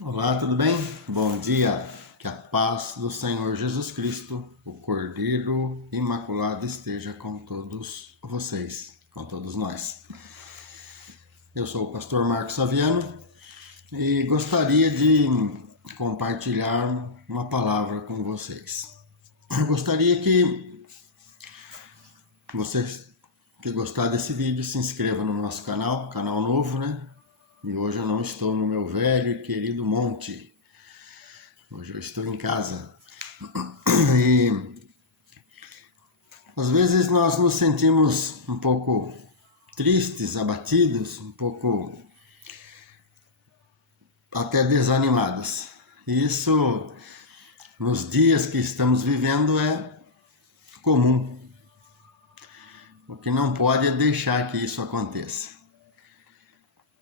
Olá, tudo bem? Bom dia. Que a paz do Senhor Jesus Cristo, o Cordeiro Imaculado, esteja com todos vocês, com todos nós. Eu sou o pastor Marcos Saviano e gostaria de compartilhar uma palavra com vocês. Eu gostaria que vocês que gostar desse vídeo se inscreva no nosso canal novo, né? E hoje eu não estou no meu velho e querido monte. Hoje eu estou em casa. E às vezes nós nos sentimos um pouco tristes, abatidos, um pouco até desanimados. E isso, nos dias que estamos vivendo, é comum. O que não pode é deixar que isso aconteça.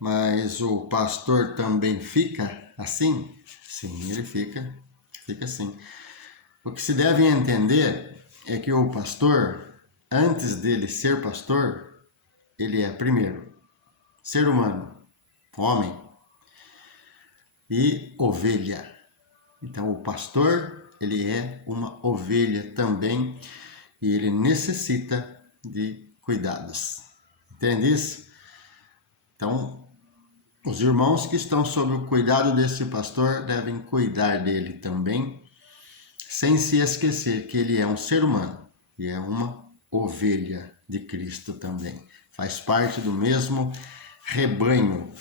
Mas o pastor também fica assim? Sim, ele fica assim. O que se deve entender é que o pastor, antes dele ser pastor, ele é primeiro ser humano, homem e ovelha. Então o pastor, ele é uma ovelha também e ele necessita de cuidados. Entende isso? Então, os irmãos que estão sob o cuidado desse pastor devem cuidar dele também, sem se esquecer que ele é um ser humano e é uma ovelha de Cristo também. Faz parte do mesmo rebanho.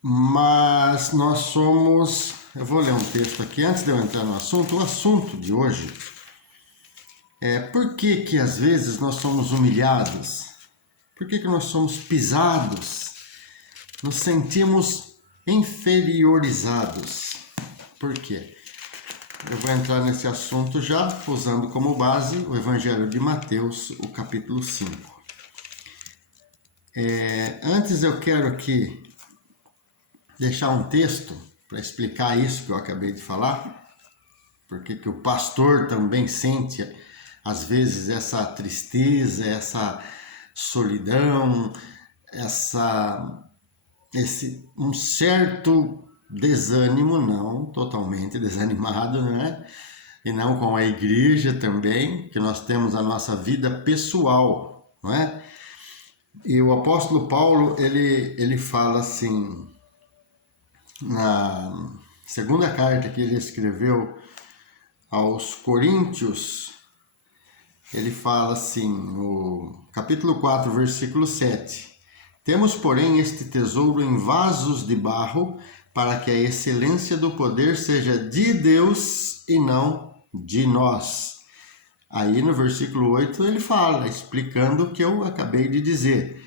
Mas nós somos... Eu vou ler um texto aqui antes de eu entrar no assunto. O assunto de hoje é por que às vezes nós somos humilhados? Por que nós somos pisados? Nos sentimos inferiorizados. Por quê? Eu vou entrar nesse assunto já, usando como base o Evangelho de Mateus, o capítulo 5. Antes eu quero aqui deixar um texto para explicar isso que eu acabei de falar, porque que o pastor também sente, às vezes, essa tristeza, essa solidão, um certo desânimo, não totalmente desanimado, né? E não com a igreja também, que nós temos a nossa vida pessoal, não é? E o apóstolo Paulo, ele fala assim, na segunda carta que ele escreveu aos Coríntios, ele fala assim, no capítulo 4, versículo 7. Temos, porém, este tesouro em vasos de barro, para que a excelência do poder seja de Deus e não de nós. Aí no versículo 8 ele fala, explicando o que eu acabei de dizer.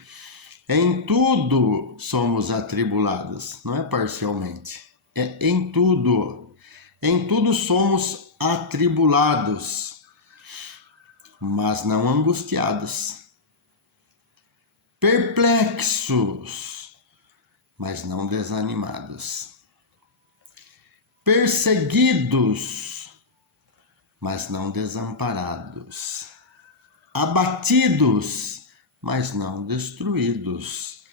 Em tudo somos atribulados, não é parcialmente, é em tudo. Em tudo somos atribulados, mas não angustiados. Perplexos, mas não desanimados. Perseguidos, mas não desamparados. Abatidos, mas não destruídos.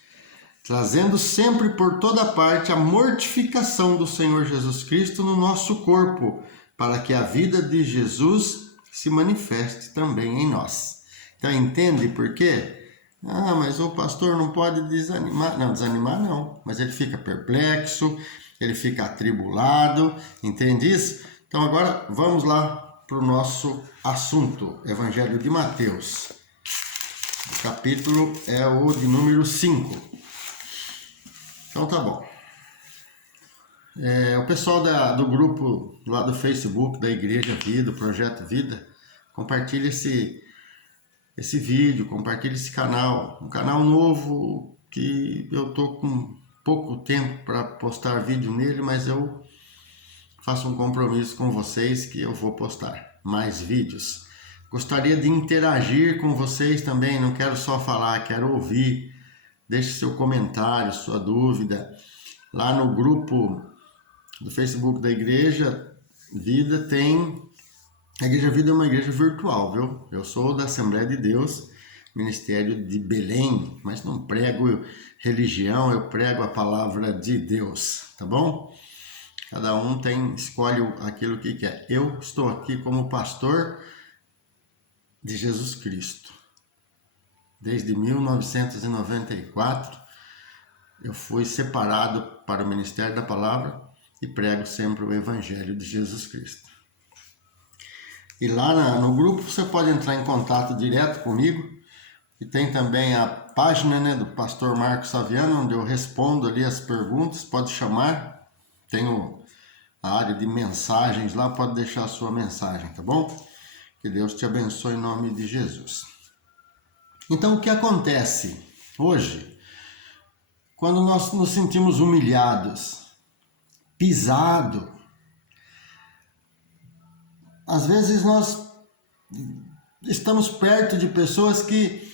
Trazendo sempre por toda parte a mortificação do Senhor Jesus Cristo no nosso corpo, para que a vida de Jesus se manifeste também em nós. Então entende por quê? Mas o pastor não pode desanimar. Não, desanimar não, mas ele fica perplexo, ele fica atribulado, entende isso? Então agora vamos lá para o nosso assunto, Evangelho de Mateus. O capítulo é o de número 5. Então tá bom. O pessoal do grupo lá do Facebook, da Igreja Vida, do Projeto Vida, compartilha esse vídeo, compartilha esse canal. Um canal novo que eu tô com pouco tempo para postar vídeo nele, mas eu faço um compromisso com vocês que eu vou postar mais vídeos. Gostaria de interagir com vocês também, não quero só falar, quero ouvir. Deixe seu comentário, sua dúvida. Lá no grupo do Facebook da Igreja Vida tem... A Igreja Vida é uma igreja virtual, viu? Eu sou da Assembleia de Deus, Ministério de Belém, mas não prego religião, eu prego a palavra de Deus, tá bom? Cada um escolhe aquilo que quer. Eu estou aqui como pastor de Jesus Cristo. Desde 1994, eu fui separado para o Ministério da Palavra e prego sempre o Evangelho de Jesus Cristo. E lá no grupo você pode entrar em contato direto comigo. E tem também a página, né, do pastor Marcos Saviano, onde eu respondo ali as perguntas. Pode chamar. Tenho a área de mensagens lá, pode deixar a sua mensagem, tá bom? Que Deus te abençoe em nome de Jesus. Então, o que acontece hoje, quando nós nos sentimos humilhados, pisados, às vezes nós estamos perto de pessoas que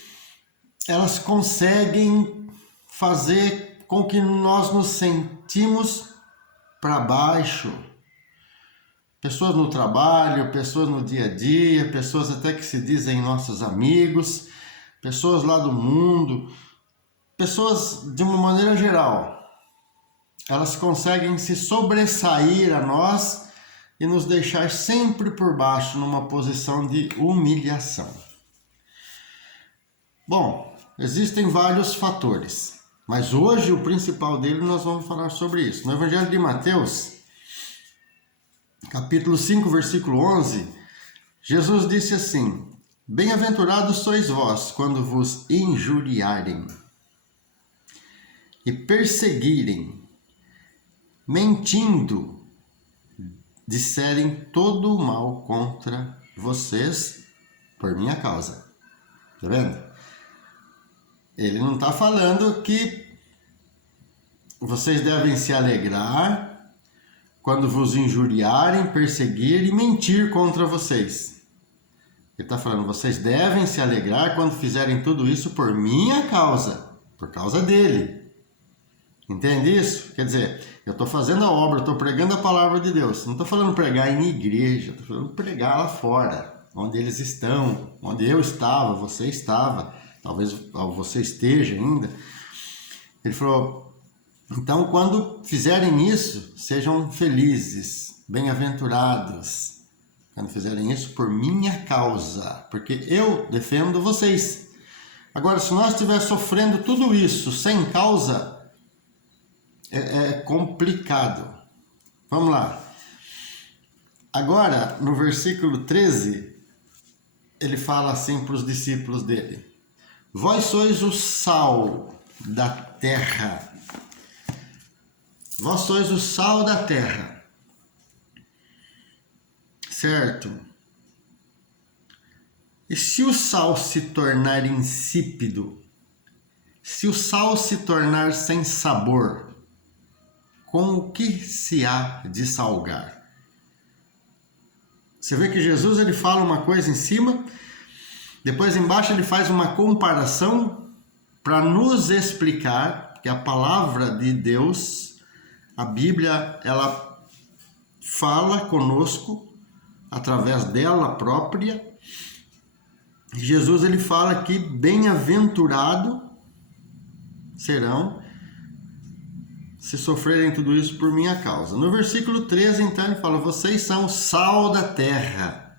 elas conseguem fazer com que nós nos sentimos para baixo. Pessoas no trabalho, pessoas no dia a dia, pessoas até que se dizem nossos amigos, pessoas lá do mundo, pessoas de uma maneira geral. Elas conseguem se sobressair a nós e nos deixar sempre por baixo, numa posição de humilhação. Bom, existem vários fatores, mas hoje o principal dele nós vamos falar sobre isso. No Evangelho de Mateus, capítulo 5, versículo 11, Jesus disse assim: Bem-aventurados sois vós quando vos injuriarem e perseguirem, mentindo, disserem todo o mal contra vocês por minha causa. Tá vendo? Ele não está falando que vocês devem se alegrar quando vos injuriarem, perseguir e mentir contra vocês. Ele está falando, vocês devem se alegrar quando fizerem tudo isso por minha causa, por causa dele. Entende isso? Quer dizer, eu estou fazendo a obra, estou pregando a palavra de Deus. Não estou falando pregar em igreja, estou falando pregar lá fora, onde eles estão, onde eu estava, você estava, talvez você esteja ainda. Ele falou, então quando fizerem isso, sejam felizes, bem-aventurados, quando fizerem isso por minha causa, porque eu defendo vocês. Agora, se nós estivermos sofrendo tudo isso sem causa, é complicado. Vamos lá. Agora, no versículo 13, ele fala assim para os discípulos dele: Vós sois o sal da terra. Vós sois o sal da terra. Certo? E se o sal se tornar insípido, se o sal se tornar sem sabor, com o que se há de salgar? Você vê que Jesus ele fala uma coisa em cima, depois embaixo ele faz uma comparação para nos explicar que a palavra de Deus, a Bíblia, ela fala conosco através dela própria. Jesus ele fala que bem-aventurado serão se sofrerem tudo isso por minha causa. No versículo 13, então, ele fala, vocês são o sal da terra.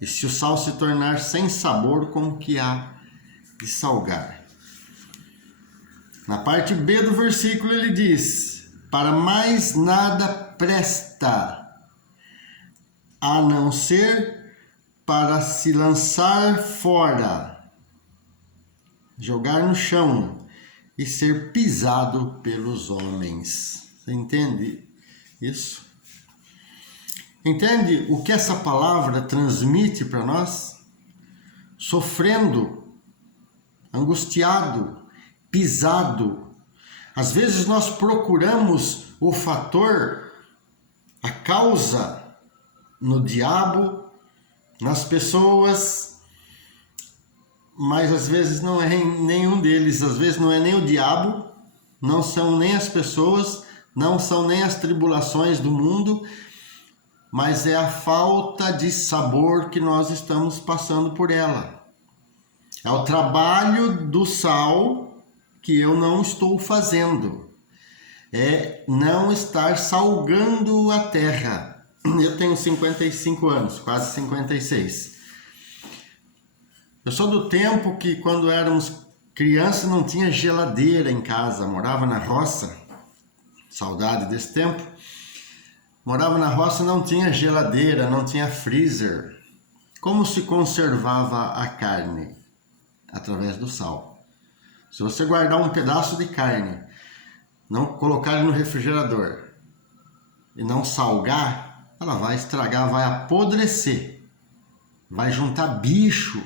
E se o sal se tornar sem sabor, como que há de salgar? Na parte B do versículo ele diz, para mais nada presta, a não ser para se lançar fora, jogar no chão e ser pisado pelos homens. Você entende isso? Entende o que essa palavra transmite para nós? Sofrendo, angustiado, pisado. Às vezes nós procuramos o fator, a causa no diabo, nas pessoas, mas às vezes não é nenhum deles, às vezes não é nem o diabo, não são nem as pessoas, não são nem as tribulações do mundo, mas é a falta de sabor que nós estamos passando por ela. É o trabalho do sal que eu não estou fazendo. é não estar salgando a terra. Eu tenho 55 anos, quase 56. Eu sou do tempo que quando éramos crianças não tinha geladeira em casa, morava na roça, saudade desse tempo. Morava na roça, não tinha geladeira, não tinha freezer. Como se conservava a carne? Através do sal. Se você guardar um pedaço de carne, não colocar ele no refrigerador e não salgar, ela vai estragar, vai apodrecer, vai juntar bicho.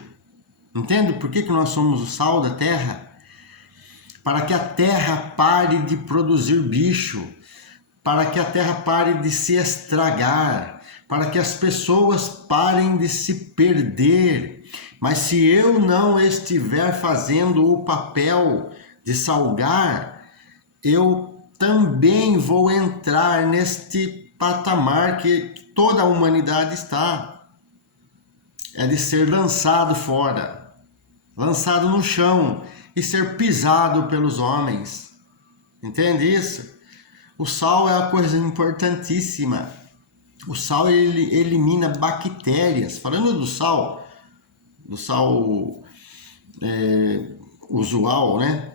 Entende por que nós somos o sal da terra? Para que a terra pare de produzir bicho, para que a terra pare de se estragar, para que as pessoas parem de se perder. Mas se eu não estiver fazendo o papel de salgar, eu também vou entrar neste patamar que toda a humanidade está. É de ser lançado fora, lançado no chão e ser pisado pelos homens. Entende isso? O sal é uma coisa importantíssima. O sal ele elimina bactérias. Falando do sal usual, né?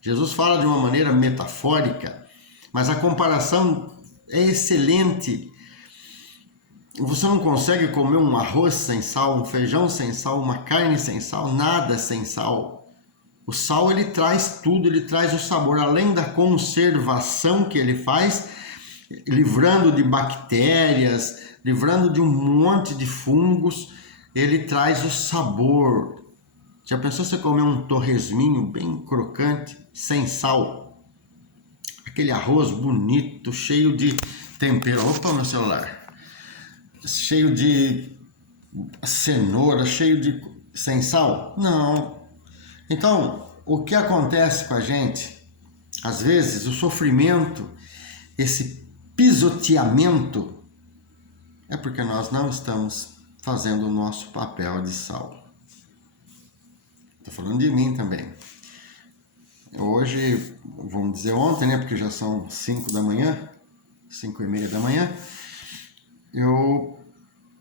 Jesus fala de uma maneira metafórica, mas a comparação é excelente. Você não consegue comer um arroz sem sal, um feijão sem sal, uma carne sem sal, nada sem sal. O sal ele traz tudo, ele traz o sabor, além da conservação que ele faz, livrando de bactérias, livrando de um monte de fungos, ele traz o sabor. Já pensou você comer um torresminho bem crocante, sem sal? Aquele arroz bonito, cheio de tempero. Opa, meu celular. Cheio de cenoura, sem sal? Não. Então, o que acontece com a gente? Às vezes, o sofrimento, esse pisoteamento, é porque nós não estamos fazendo o nosso papel de sal. Estou falando de mim também. Hoje, vamos dizer ontem, né? Porque já são 5 da manhã, 5:30 da manhã. Eu,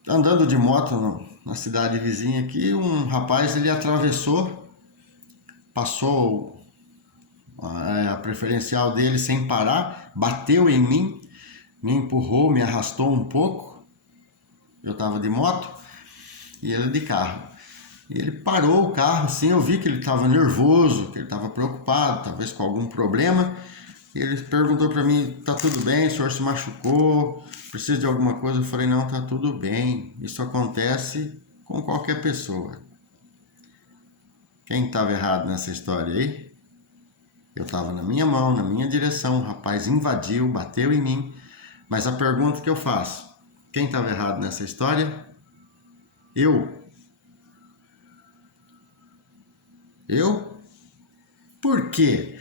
andando de moto na cidade vizinha aqui, um rapaz, ele atravessou, passou a preferencial dele sem parar, bateu em mim, me empurrou, me arrastou um pouco. Eu estava de moto e ele de carro. E ele parou o carro, assim, eu vi que ele estava nervoso, que ele estava preocupado, talvez com algum problema. E ele perguntou para mim, tá tudo bem, o senhor se machucou, precisa de alguma coisa? Eu falei, não, tá tudo bem, isso acontece com qualquer pessoa. Quem estava errado nessa história aí? Eu estava na minha mão, na minha direção, o rapaz invadiu, bateu em mim. Mas a pergunta que eu faço, quem estava errado nessa história? Eu. Por quê?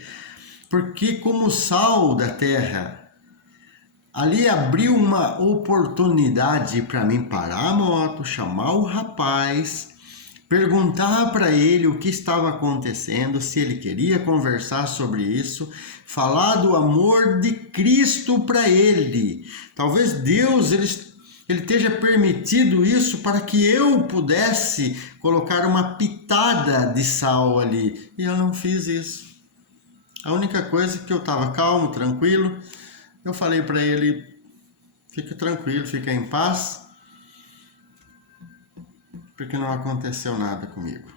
Porque como sal da terra, ali abriu uma oportunidade para mim parar a moto, chamar o rapaz, perguntar para ele o que estava acontecendo, se ele queria conversar sobre isso, falar do amor de Cristo para ele. Talvez Deus ele esteja permitido isso para que eu pudesse colocar uma pitada de sal ali. E eu não fiz isso. A única coisa que eu estava calmo, tranquilo, eu falei para ele, fique tranquilo, fique em paz, porque não aconteceu nada comigo.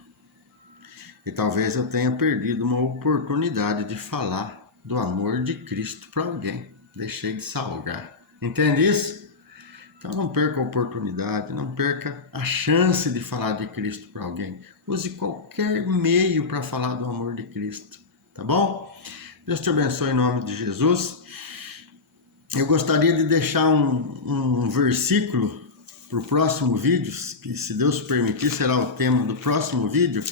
E talvez eu tenha perdido uma oportunidade de falar do amor de Cristo para alguém. Deixei de salgar. Entende isso? Então não perca a oportunidade, não perca a chance de falar de Cristo para alguém. Use qualquer meio para falar do amor de Cristo, tá bom? Deus te abençoe em nome de Jesus. Eu gostaria de deixar um versículo para o próximo vídeo, que se Deus permitir será o tema do próximo vídeo.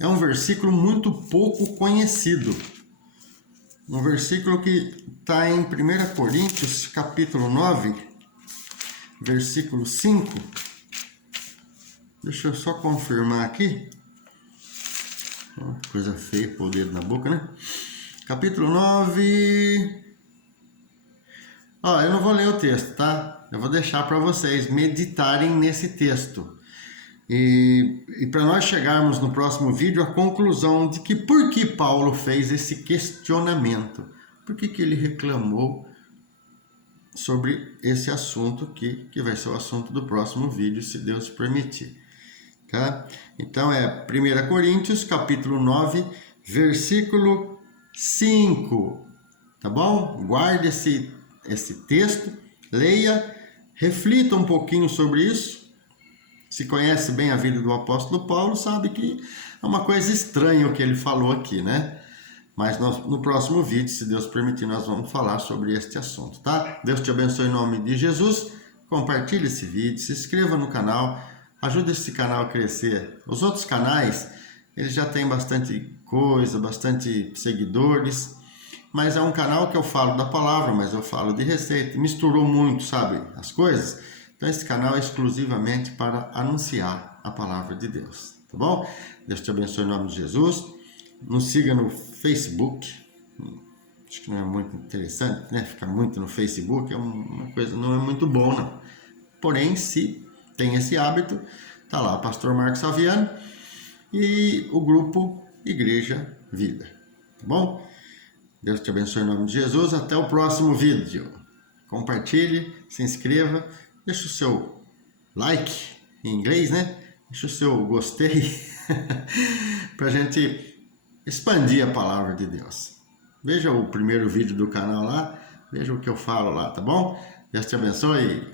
É um versículo muito pouco conhecido. Um versículo que está em 1 Coríntios, capítulo 9, versículo 5. Deixa eu só confirmar aqui. Coisa feia, pôr o dedo na boca, né? Capítulo 9. Ó, eu não vou ler o texto, tá? Eu vou deixar para vocês meditarem nesse texto. E para nós chegarmos no próximo vídeo à conclusão de que por que Paulo fez esse questionamento. Por que ele reclamou sobre esse assunto que vai ser o assunto do próximo vídeo, se Deus permitir. Tá? Então é 1 Coríntios, capítulo 9, versículo 5. Tá bom? Guarde esse texto, leia, reflita um pouquinho sobre isso. Se conhece bem a vida do apóstolo Paulo, sabe que é uma coisa estranha o que ele falou aqui, né? Mas no próximo vídeo, se Deus permitir, nós vamos falar sobre este assunto, tá? Deus te abençoe em nome de Jesus. Compartilhe esse vídeo, se inscreva no canal, ajude esse canal a crescer. Os outros canais, eles já têm bastante coisa, bastante seguidores, mas é um canal que eu falo da palavra, mas eu falo de receita. Misturou muito, sabe, as coisas. Então esse canal é exclusivamente para anunciar a palavra de Deus, tá bom? Deus te abençoe em nome de Jesus. Nos siga no Facebook. Acho que não é muito interessante, né? Ficar muito no Facebook é uma coisa, não é muito bom, não. Porém, se tem esse hábito, tá lá o pastor Marcos Saviano e o grupo Igreja Vida, tá bom? Deus te abençoe em nome de Jesus. Até o próximo vídeo. Compartilhe, se inscreva, deixa o seu like em inglês, né? Deixa o seu gostei pra gente expandir a palavra de Deus. Veja o primeiro vídeo do canal lá, veja o que eu falo lá, tá bom? Deus te abençoe.